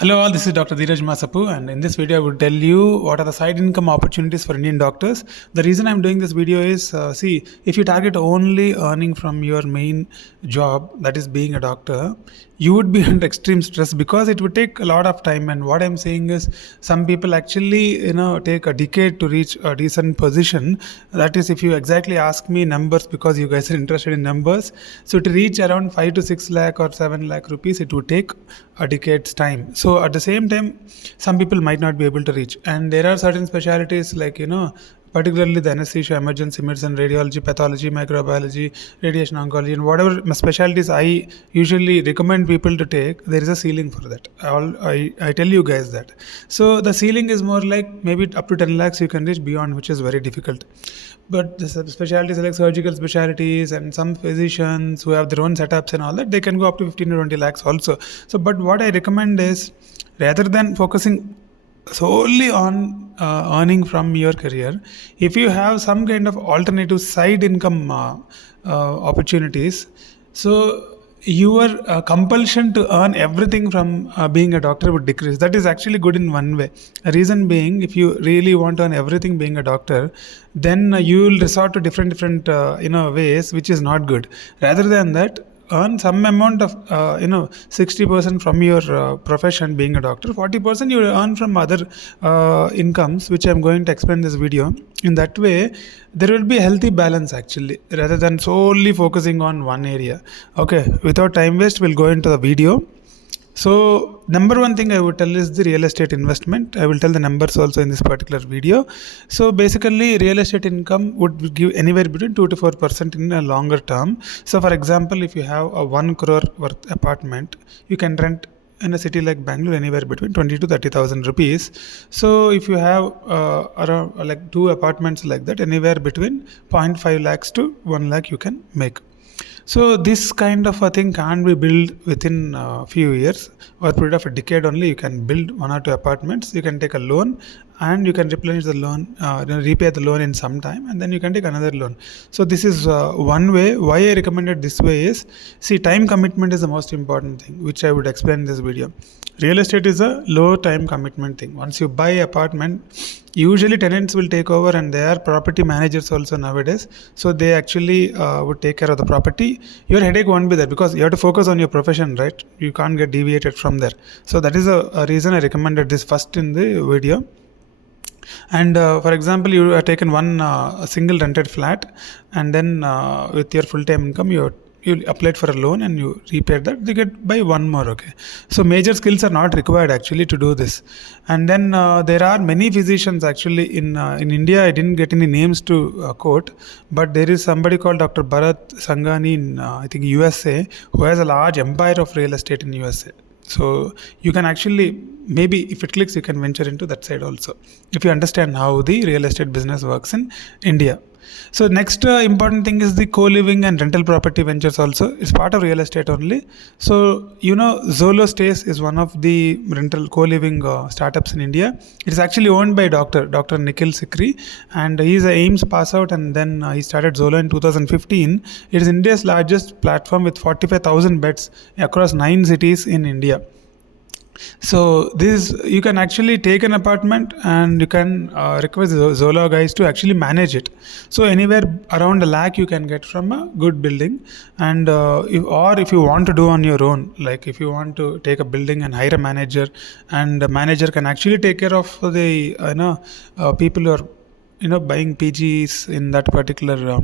Hello all, this is Dr. Dheeraj Masapu, and in this video I would tell you what are the side income opportunities for Indian doctors. The reason I'm doing this video is, if you target only earning from your main job, that is being a doctor, you would be under extreme stress because it would take a lot of time. And what I'm saying is, some people actually, take a decade to reach a decent position. That is, if you exactly ask me numbers, because you guys are interested in numbers, so to reach around 5 to 6 lakh or 7 lakh rupees, it would take a decade's time. So at the same time, some people might not be able to reach, and there are certain specialties like particularly the anesthesia, emergency medicine, radiology, pathology, microbiology, radiation oncology, and whatever specialties I usually recommend people to take. There is a ceiling for that. I tell you guys that. So the ceiling is more like maybe up to 10 lakhs you can reach, beyond which is very difficult. But the specialties like surgical specialties and some physicians who have their own setups and all that, they can go up to 15 to 20 lakhs also. So, but what I recommend is, rather than focusing solely on earning from your career, if you have some kind of alternative side income opportunities, so your compulsion to earn everything from being a doctor would decrease. That is actually good in one way. A reason being, if you really want to earn everything being a doctor, then you will resort to different ways, which is not good. Rather than that, earn some amount of 60% from your profession being a doctor, 40% you earn from other incomes, which I'm going to explain in this video. In that way, there will be a healthy balance actually, rather than solely focusing on one area. Okay, without time waste, we'll go into the video. So number one thing I would tell is the real estate investment. I will tell the numbers also in this particular video. So basically, real estate income would give anywhere between 2 to 4% in a longer term. So for example, if you have a 1 crore worth apartment, you can rent in a city like Bangalore anywhere between 20 to 30,000 rupees. So if you have around like 2 apartments like that, anywhere between 0.5 lakhs to 1 lakh you can make. So this kind of a thing can't be built within a few years, or a period of a decade only. You can build 1 or 2 apartments. You can take a loan, and you can replenish the loan, repay the loan in some time, and then you can take another loan. So this is one way. Why I recommended this way is, see, time commitment is the most important thing, which I would explain in this video. Real estate is a low time commitment thing. Once you buy apartment, usually tenants will take over, and they are property managers also nowadays. So they actually would take care of the property. Your headache won't be there because you have to focus on your profession, right? You can't get deviated from there. So that is a reason I recommended this first in the video. And for example, you have taken one single rented flat, and then with your full-time income, you applied for a loan and you repaid that, you get buy one more. Okay, so major skills are not required actually to do this. And then there are many physicians actually in India. I didn't get any names to quote, but there is somebody called Dr. Bharat Sangani in I think USA, who has a large empire of real estate in USA. So you can actually, maybe if it clicks, you can venture into that side also, if you understand how the real estate business works in India. So next important thing is the co-living and rental property ventures also. It's part of real estate only. So Zolo Stays is one of the rental co-living startups in India. It is actually owned by Dr. Nikhil Sikri, and he is a AIIMS pass out, and then he started Zolo in 2015. It is India's largest platform with 45,000 beds across 9 cities in India. So this, you can actually take an apartment and you can request Zolo guys to actually manage it. So anywhere around 1 lakh you can get from a good building. And if you want to do on your own, like if you want to take a building and hire a manager, and the manager can actually take care of the people who are buying PGs in that particular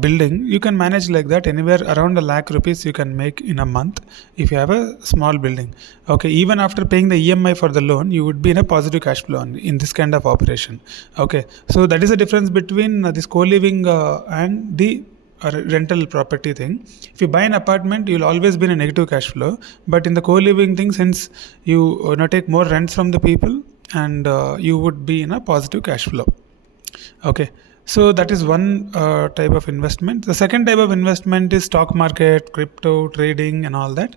building, you can manage like that. Anywhere around 1 lakh rupees you can make in a month if you have a small building. Okay, even after paying the EMI for the loan, you would be in a positive cash flow in this kind of operation. Okay, so that is the difference between this co-living and the rental property thing. If you buy an apartment, you'll always be in a negative cash flow, but in the co-living thing, since you take more rents from the people, and you would be in a positive cash flow. Okay, so that is one type of investment. The second type of investment is stock market, crypto, trading, and all that.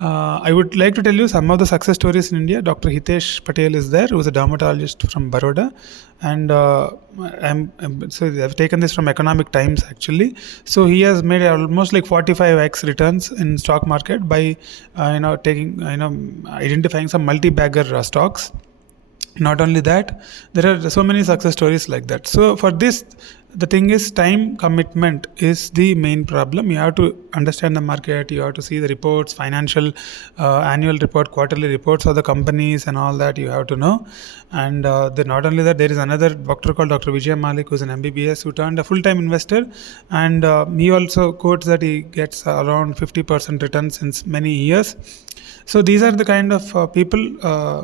I would like to tell you some of the success stories in India. Dr. Hitesh Patel is there, who is a dermatologist from Baroda, and so I've taken this from Economic Times actually. So he has made almost like 45x returns in stock market by taking identifying some multi-bagger stocks. Not only that, there are so many success stories like that. So for this, the thing is, time commitment is the main problem. You have to understand the market, you have to see the reports, financial annual report, quarterly reports of the companies and all that you have to know. And then not only that, there is another doctor called Dr. Vijay Malik, who's an MBBS, who turned a full-time investor, and he also quotes that he gets around 50% return since many years. So these are the kind of people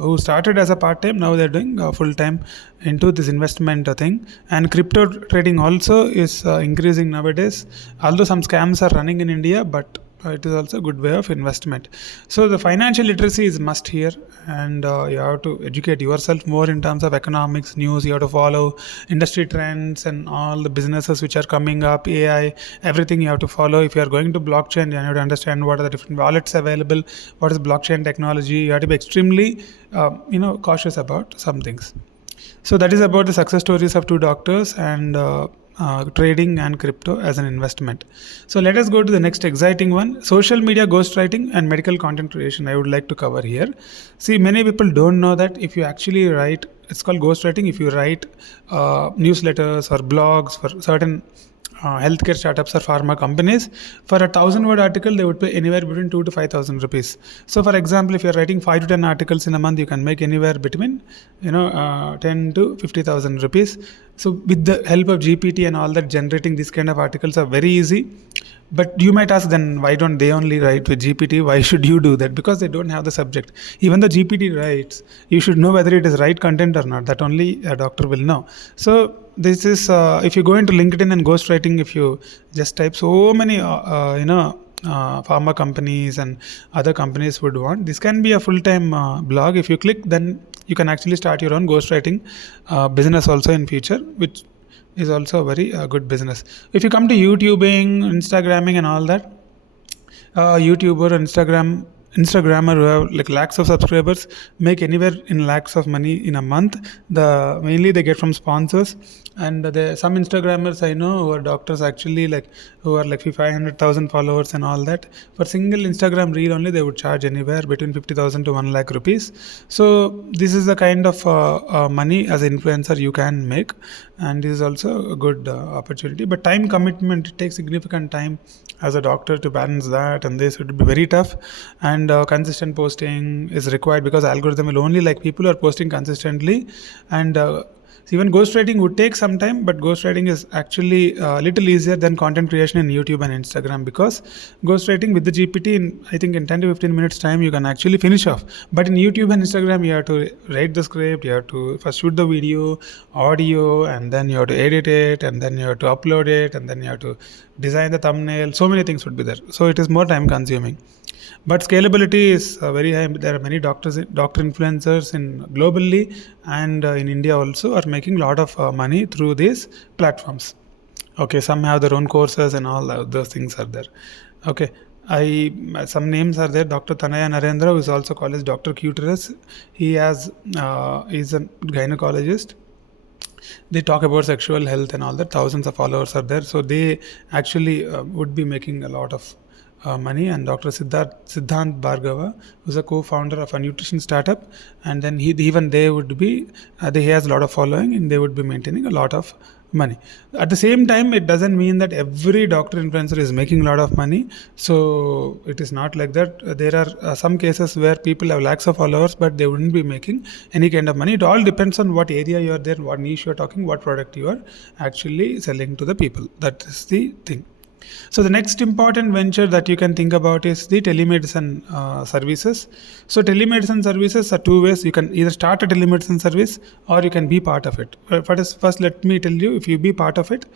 who started as a part-time, now they're doing full-time into this investment thing. And crypto trading also is increasing nowadays. Although some scams are running in India, but it is also a good way of investment. So the financial literacy is must here, and you have to educate yourself more in terms of economics, news. You have to follow industry trends and all the businesses which are coming up, AI, everything you have to follow. If you are going to blockchain, you have to understand what are the different wallets available, what is blockchain technology. You have to be extremely cautious about some things. So that is about the success stories of two doctors and trading and crypto as an investment. So let us go to the next exciting one: social media ghostwriting and medical content creation. I would like to cover here. See, many people don't know that if you actually write, it's called ghostwriting. If you write newsletters or blogs for certain healthcare startups or pharma companies, for a 1,000-word article they would pay anywhere between 2 to 5,000 rupees. So for example, if you're writing 5 to 10 articles in a month, you can make anywhere between 10 to 50,000 rupees. So with the help of GPT and all that, generating these kind of articles are very easy. But you might ask, then why don't they only write with GPT? Why should you do that? Because they don't have the subject. Even the GPT writes, you should know whether it is right content or not. That only a doctor will know. So this is, if you go into LinkedIn and ghostwriting, if you just type so many, pharma companies and other companies would want, this can be a full-time blog. If you click, then you can actually start your own ghostwriting business also in future, which is also a very good business. If you come to YouTubing, Instagramming and all that, YouTuber, Instagrammer who have like lakhs of subscribers make anywhere in lakhs of money in a month. Mainly they get from sponsors, and some Instagrammers I know who are doctors actually, like who are like 500,000 followers and all that. For single Instagram reel only they would charge anywhere between 50,000 to 1 lakh rupees. So this is the kind of money as an influencer you can make, and this is also a good opportunity. But time commitment, it takes significant time as a doctor to balance that, and this would be very tough. And consistent posting is required because algorithm will only like people who are posting consistently. And even ghostwriting would take some time, but ghostwriting is actually a little easier than content creation in YouTube and Instagram, because ghostwriting with the GPT, I think in 10 to 15 minutes time you can actually finish off. But in YouTube and Instagram, you have to write the script, you have to first shoot the video, audio, and then you have to edit it, and then you have to upload it, and then you have to design the thumbnail. So many things would be there. So it is more time consuming. But scalability is very high. There are many doctor influencers globally and in India also are making a lot of money through these platforms. Okay, some have their own courses and all those things are there. Okay, some names are there. Dr. Tanaya Narendra, who is also called as Dr. Cuterus. He is a gynecologist. They talk about sexual health and all that. Thousands of followers are there. So they actually would be making a lot of money. And Dr. Siddhant Bhargava, who's a co-founder of a nutrition startup, and then he has a lot of following, and they would be maintaining a lot of money. At the same time, it doesn't mean that every doctor influencer is making a lot of money. So it is not like that. There are some cases where people have lakhs of followers, but they wouldn't be making any kind of money. It all depends on what area you are there, what niche you are talking, what product you are actually selling to the people. That is the thing. So the next important venture that you can think about is the telemedicine services. So telemedicine services are two ways. You can either start a telemedicine service or you can be part of it. First, let me tell you, if you be part of it,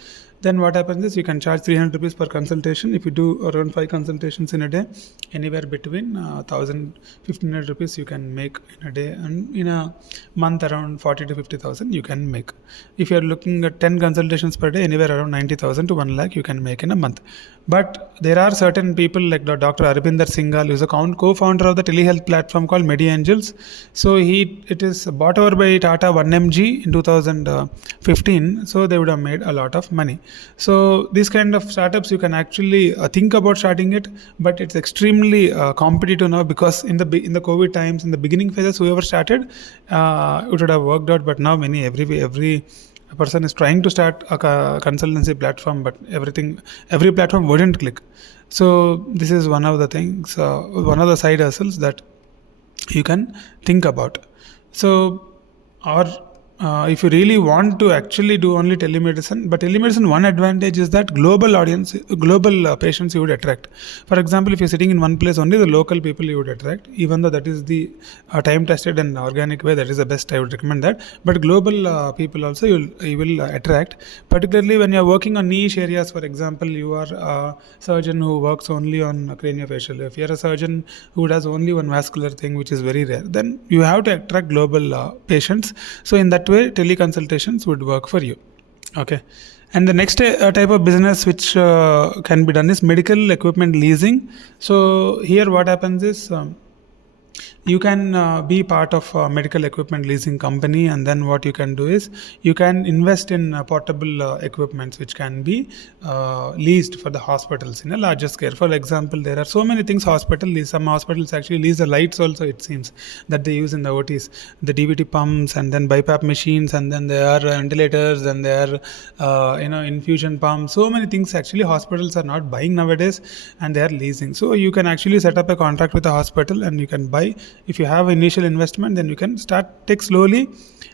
Then what happens is you can charge 300 rupees per consultation. If you do around 5 consultations in a day, anywhere between 1,000 rupees you can make in a day, and in a month around 40 to 50,000 you can make. If you are looking at 10 consultations per day, anywhere around 90,000 to 1 lakh you can make in a month. But there are certain people like Dr. Arabinder Singhal, who is a co-founder of the telehealth platform called MediAngels. So it is bought over by Tata 1mg in 2015. So they would have made a lot of money. So these kind of startups you can actually think about starting it, but it's extremely competitive now, because in the COVID times, in the beginning phases, whoever started, it would have worked out. But now every person is trying to start a consultancy platform, but every platform wouldn't click. So this is one of the things, one of the side hustles that you can think about. So, or if you really want to actually do only telemedicine, but telemedicine, one advantage is that global patients you would attract. For example, if you're sitting in one place, only the local people you would attract, even though that is the time tested and organic way, that is the best. I would recommend that. But global people also you will attract, particularly when you're working on niche areas. For example, you are a surgeon who works only on craniofacial. If you're a surgeon who does only one vascular thing, which is very rare, then you have to attract global patients. So in that way, teleconsultations would work for you. Okay. And the next type of business which can be done is medical equipment leasing. So here what happens is you can be part of a medical equipment leasing company, and then what you can do is you can invest in portable equipments which can be leased for the hospitals in a larger scale. For example, there are so many things hospital lease. Some hospitals actually lease the lights also, it seems, that they use in the OTs, the DVT pumps, and then BiPAP machines, and then there are ventilators, and there are infusion pumps. So many things actually hospitals are not buying nowadays, and they are leasing. So you can actually set up a contract with the hospital, and you can buy. If you have initial investment, then you can take slowly,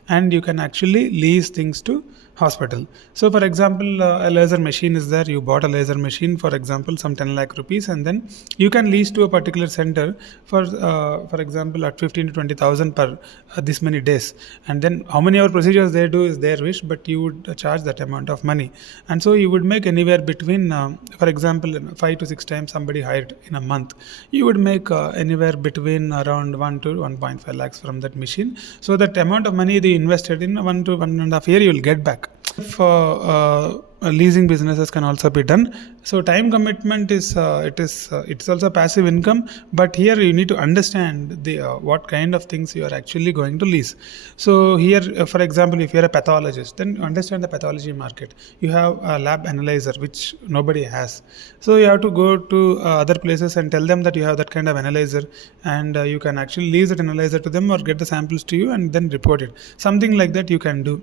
and you can actually lease things to hospital. So for example, a laser machine is there. You bought a laser machine, for example, some 10 lakh rupees, and then you can lease to a particular center for example, at 15 to 20,000 per this many days. And then how many hour procedures they do is their wish, but you would charge that amount of money. And so you would make anywhere between, for example, 5 to 6 times somebody hired in a month. You would make anywhere between around 1 to 1.5 lakhs from that machine. So that amount of money they invested in 1 to 1.5 year, you will get back. Leasing businesses can also be done. So time commitment is it's also passive income, but here you need to understand the what kind of things you are actually going to lease. So here, for example, if you are a pathologist, then understand the pathology market. You have a lab analyzer which nobody has, so you have to go to other places and tell them that you have that kind of analyzer, and you can actually lease that analyzer to them or get the samples to you and then report it. Something like that you can do.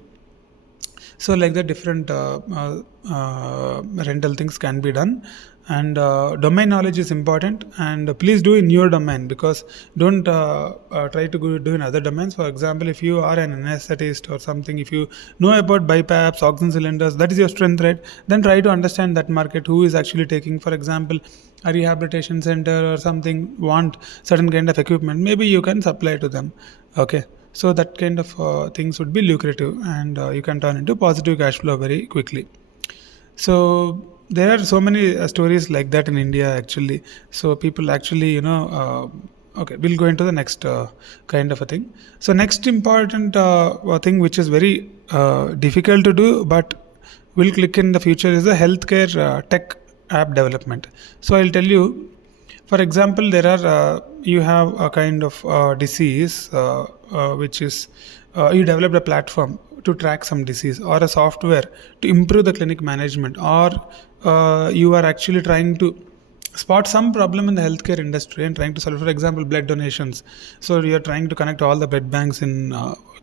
So like the different rental things can be done, and domain knowledge is important, and please do in your domain, because don't try to do in other domains. For example, if you are an anesthetist or something, if you know about BiPAPs, oxygen cylinders, that is your strength, right? Then try to understand that market, who is actually taking, for example, a rehabilitation center or something want certain kind of equipment, maybe you can supply to them. Okay. So that kind of things would be lucrative, and you can turn into positive cash flow very quickly. So there are so many stories like that in India actually. So people actually, okay, we'll go into the next kind of a thing. So next important thing which is very difficult to do but will click in the future is the healthcare tech app development. So I'll tell you. For example, there are you have a kind of disease which is you developed a platform to track some disease, or a software to improve the clinic management, or you are actually trying to spot some problem in the healthcare industry and trying to solve, for example, blood donations. So you are trying to connect all the blood banks in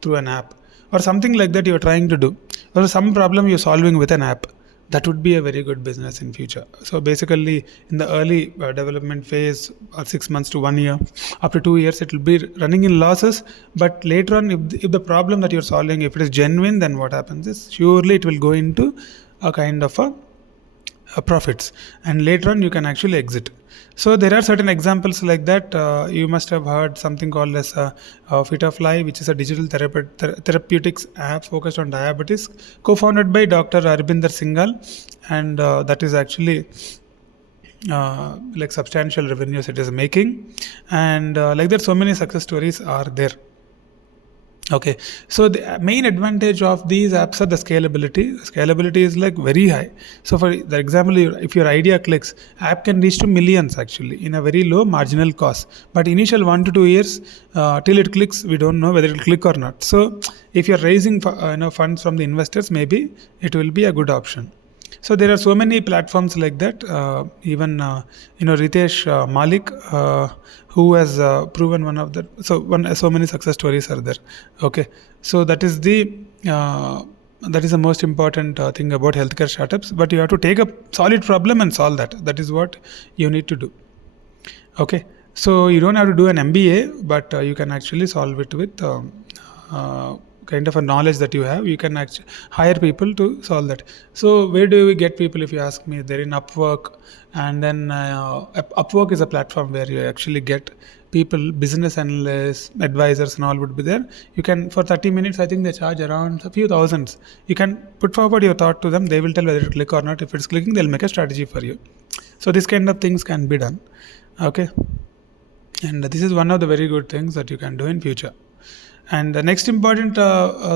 through an app, or something like that you are trying to do, or some problem you're solving with an app. That would be a very good business in future. So basically, in the early development phase, 6 months to 1 year, after 2 years, it will be running in losses. But later on, if the problem that you're solving, if it is genuine, then what happens is surely it will go into a kind of a profits, and later on you can actually exit. So there are certain examples like that. You must have heard something called as Fitafly, which is a digital therapeutics app focused on diabetes, co-founded by Dr. Arbinder Singhal, and that is actually like substantial revenues it is making, and like that, so many success stories are there. Okay, so the main advantage of these apps are the scalability. Scalability is like very high. So for the example, if your idea clicks, app can reach to millions actually in a very low marginal cost. But initial 1 to 2 years till it clicks, we don't know whether it will click or not. So if you're raising funds from the investors, maybe it will be a good option. So there are so many platforms like that. Even Ritesh Malik, who has proven one of the so many success stories are there. Okay, so that is the most important thing about healthcare startups. But you have to take a solid problem and solve that. That is what you need to do. Okay, so you don't have to do an MBA, but you can actually solve it with kind of a knowledge that you have. You can actually hire people to solve that. So where do we get people? If you ask me, they're in Upwork, and then Upwork is a platform where you actually get people, business analysts, advisors, and all would be there. You can, for 30 minutes, I think they charge around a few thousands. You can put forward your thought to them. They will tell whether to click or not. If it's clicking, they'll make a strategy for you. So this kind of things can be done. Okay, and this is one of the very good things that you can do in future. And the next important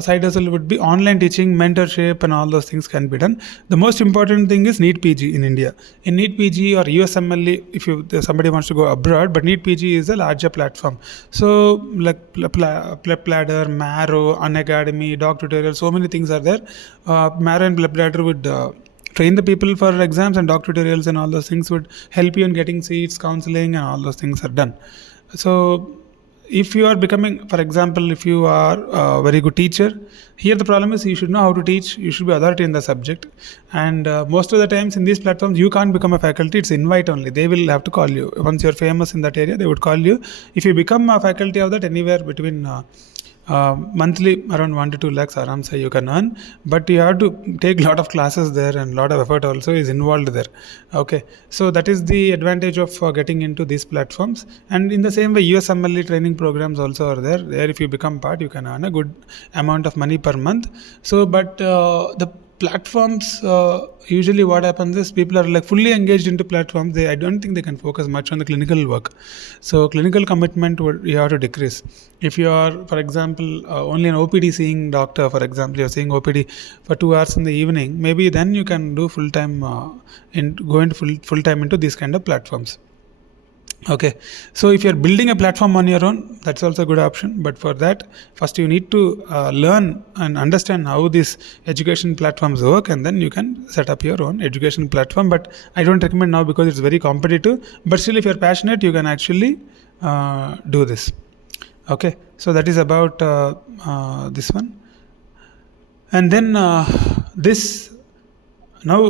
side hustle would be online teaching, mentorship, and all those things can be done. The most important thing is NEET PG in India. In NEET PG or USMLE, if somebody wants to go abroad, but NEET PG is a larger platform. So like PlebLadder, Marrow, Unacademy, Doc Tutorial, so many things are there. Marrow and PlebLadder would train the people for exams, and Doc Tutorials and all those things would help you in getting seats, counseling, and all those things are done. So if you are becoming, for example, if you are a very good teacher, here the problem is you should know how to teach, you should be authority in the subject, and most of the times in these platforms you can't become a faculty, it's invite only. They will have to call you. Once you're famous in that area, they would call you. If you become a faculty of that, anywhere between monthly around 1 to 2 lakhs aramsa you can earn, but you have to take a lot of classes there, and a lot of effort also is involved there. Okay, so that is the advantage of getting into these platforms. And in the same way, USMLE training programs also are there. There, if you become part, you can earn a good amount of money per month. So but the platforms, usually what happens is people are like fully engaged into platforms. I don't think they can focus much on the clinical work. So clinical commitment you have to decrease. If you are, for example, only an OPD seeing doctor, for example, you're seeing OPD for 2 hours in the evening, maybe then you can do full time go into full time into these kind of platforms. Okay, so if you're building a platform on your own, that's also a good option. But for that, first you need to learn and understand how these education platforms work, and then you can set up your own education platform. But I don't recommend now because it's very competitive. But still, if you're passionate, you can actually do this. Okay, so that is about this one. And then now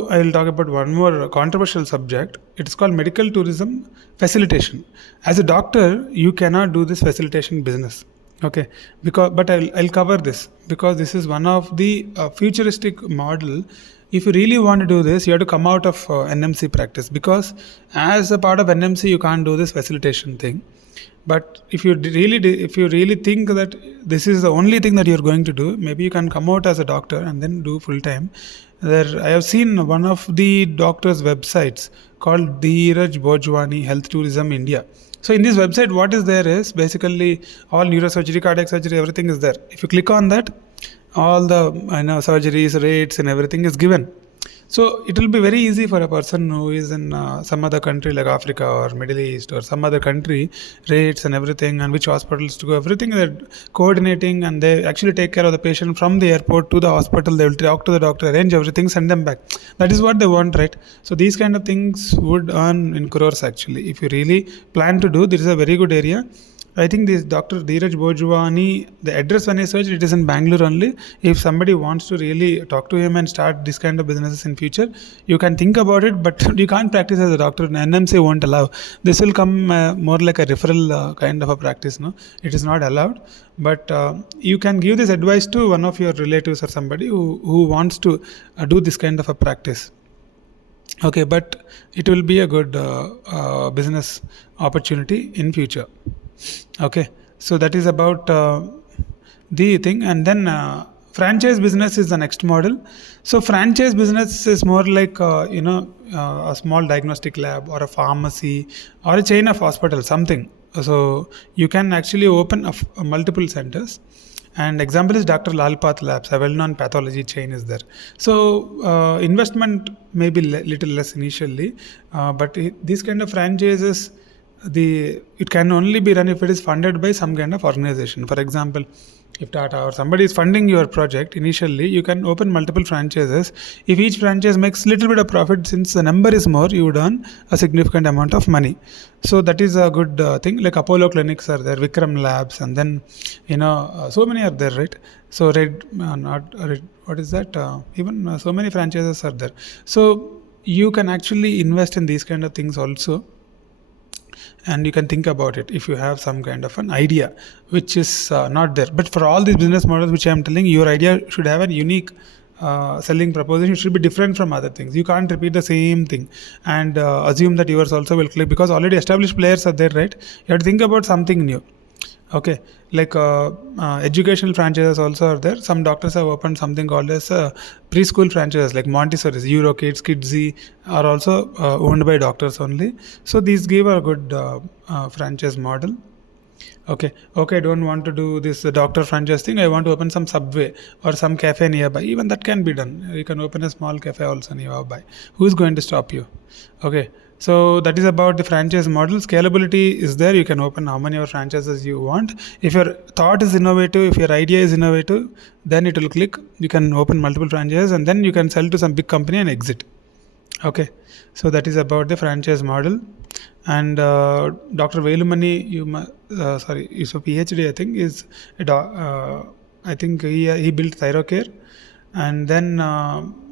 I will talk about one more controversial subject. It's called medical tourism facilitation. As a doctor, you cannot do this facilitation business. Okay, but I'll cover this because this is one of the futuristic model. If you really want to do this, you have to come out of NMC practice, because as a part of NMC, you can't do this facilitation thing. But if you really think that this is the only thing that you're going to do, maybe you can come out as a doctor and then do full time. I have seen one of the doctors' websites called Dheeraj Bhojwani Health Tourism India. So in this website, what is there is basically all neurosurgery, cardiac surgery, everything is there. If you click on that, all the surgeries, rates, and everything is given. So it will be very easy for a person who is in some other country like Africa or Middle East or some other country, rates and everything, and which hospitals to go, everything they're coordinating, and they actually take care of the patient from the airport to the hospital. They will talk to the doctor, arrange everything, send them back. That is what they want, right? So these kind of things would earn in crores actually. If you really plan to do, this is a very good area. I think this Dr. Dheeraj Bhojwani, the address when I searched, it is in Bangalore only. If somebody wants to really talk to him and start this kind of businesses in future, you can think about it, but you can't practice as a doctor. NMC won't allow. This will come more like a referral kind of a practice. No, it is not allowed. But you can give this advice to one of your relatives or somebody who wants to do this kind of a practice. Okay, but it will be a good business opportunity in future. Okay, so that is about the thing. And then franchise business is the next model. So franchise business is more like a small diagnostic lab or a pharmacy or a chain of hospital, something. So you can actually open multiple centers. And example is Dr. Lalpath Labs, a well-known pathology chain is there. So investment may be little less initially, but these kind of franchises, it can only be run if it is funded by some kind of organization. For example, if Tata or somebody is funding your project initially, you can open multiple franchises. If each franchise makes little bit of profit, since the number is more, you would earn a significant amount of money. So that is a good thing. Like Apollo clinics are there, Vikram Labs, and then so many are there, right? So not Red, what is that? Even so many franchises are there. So you can actually invest in these kind of things also, and you can think about it if you have some kind of an idea which is not there. But for all these business models which I am telling, your idea should have a unique selling proposition. It should be different from other things. You can't repeat the same thing and assume that yours also will click, because already established players are there, right? You have to think about something new. Okay, like educational franchises also are there. Some doctors have opened something called as preschool franchises, like Montessori's, Eurokids, Kidsy are also owned by doctors only. So these give a good franchise model. Okay, I don't want to do this doctor franchise thing. I want to open some Subway or some cafe nearby. Even that can be done. You can open a small cafe also nearby. Who's going to stop you? Okay, so that is about the franchise model. Scalability is there. You can open how many franchises you want. If your thought is innovative, if your idea is innovative, then it will click. You can open multiple franchises and then you can sell to some big company and exit. Okay, so that is about the franchise model. And Dr. Velumani, is a PhD, I think, is I think he built Thyrocare, and then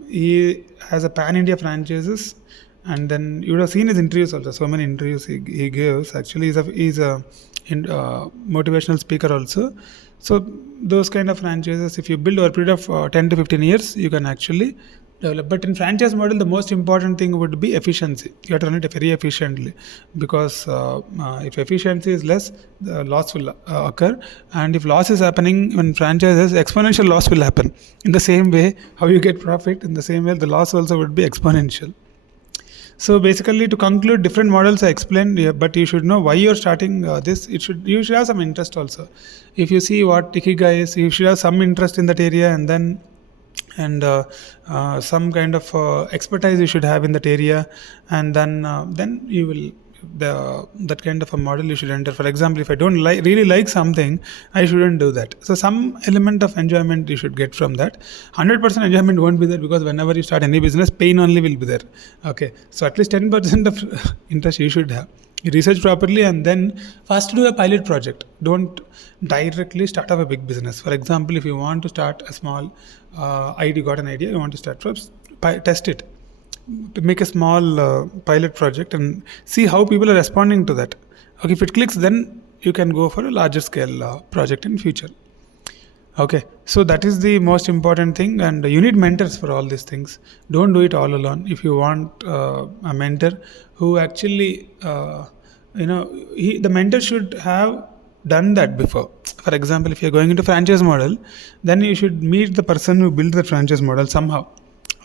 he has a pan-India franchises. And then you would have seen his interviews also. So many interviews he gives. Actually, he's a motivational speaker also. So those kind of franchises, if you build over a period of 10 to 15 years, you can actually develop. But in franchise model, the most important thing would be efficiency. You have to run it very efficiently, because if efficiency is less, the loss will occur. And if loss is happening in franchises, exponential loss will happen. In the same way, how you get profit, in the same way, the loss also would be exponential. So basically, to conclude, different models I explained, but you should know why you're starting this. You should have some interest also. If you see what Ikigai is, you should have some interest in that area, and some kind of expertise you should have in that area, and then you will that kind of a model you should enter. For example, if I don't really like something, I shouldn't do that. So some element of enjoyment you should get from that. 100% enjoyment won't be there, because whenever you start any business, pain only will be there. Okay, so at least 10% of interest you should have. You research properly and then first do a pilot project. Don't directly start up a big business. For example, if you want to start a small you got an idea, you want to start first, test it, make a small pilot project and see how people are responding to that. Okay, if it clicks, then you can go for a larger scale project in future. Okay, so that is the most important thing, and you need mentors for all these things. Don't do it all alone. If you want a mentor who actually the mentor should have done that before. For example, if you're going into franchise model, then you should meet the person who built the franchise model somehow.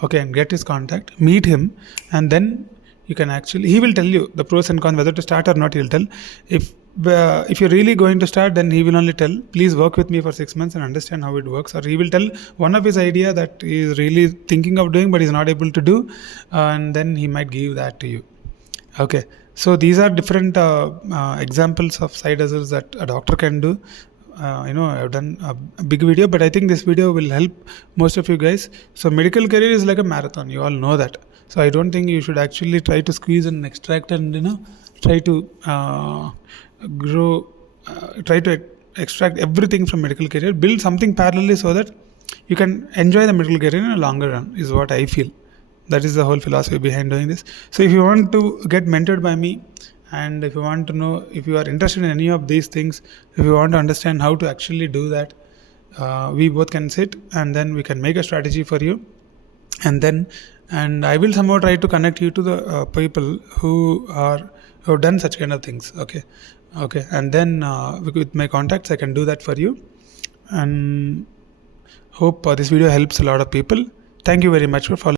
Okay, and get his contact, meet him, and then you can he will tell you the pros and cons, whether to start or not. He'll tell. If you're really going to start, then he will only tell, please work with me for 6 months and understand how it works. Or he will tell one of his idea that he is really thinking of doing but he's not able to do, and then he might give that to you. Okay, so these are different examples of side hustles that a doctor can do. I've done a big video, but I think this video will help most of you guys. So medical career is like a marathon, you all know that. So I don't think you should actually try to squeeze and extract and try to try to extract everything from medical career. Build something parallelly so that you can enjoy the medical career in a longer run, is what I feel. That is the whole philosophy behind doing this. So if you want to get mentored by me, and if you want to know, if you are interested in any of these things, if you want to understand how to actually do that, we both can sit and then we can make a strategy for you, and then and I will somehow try to connect you to the people who have done such kind of things. Okay, and then with my contacts I can do that for you, and hope this video helps a lot of people. Thank you very much for following.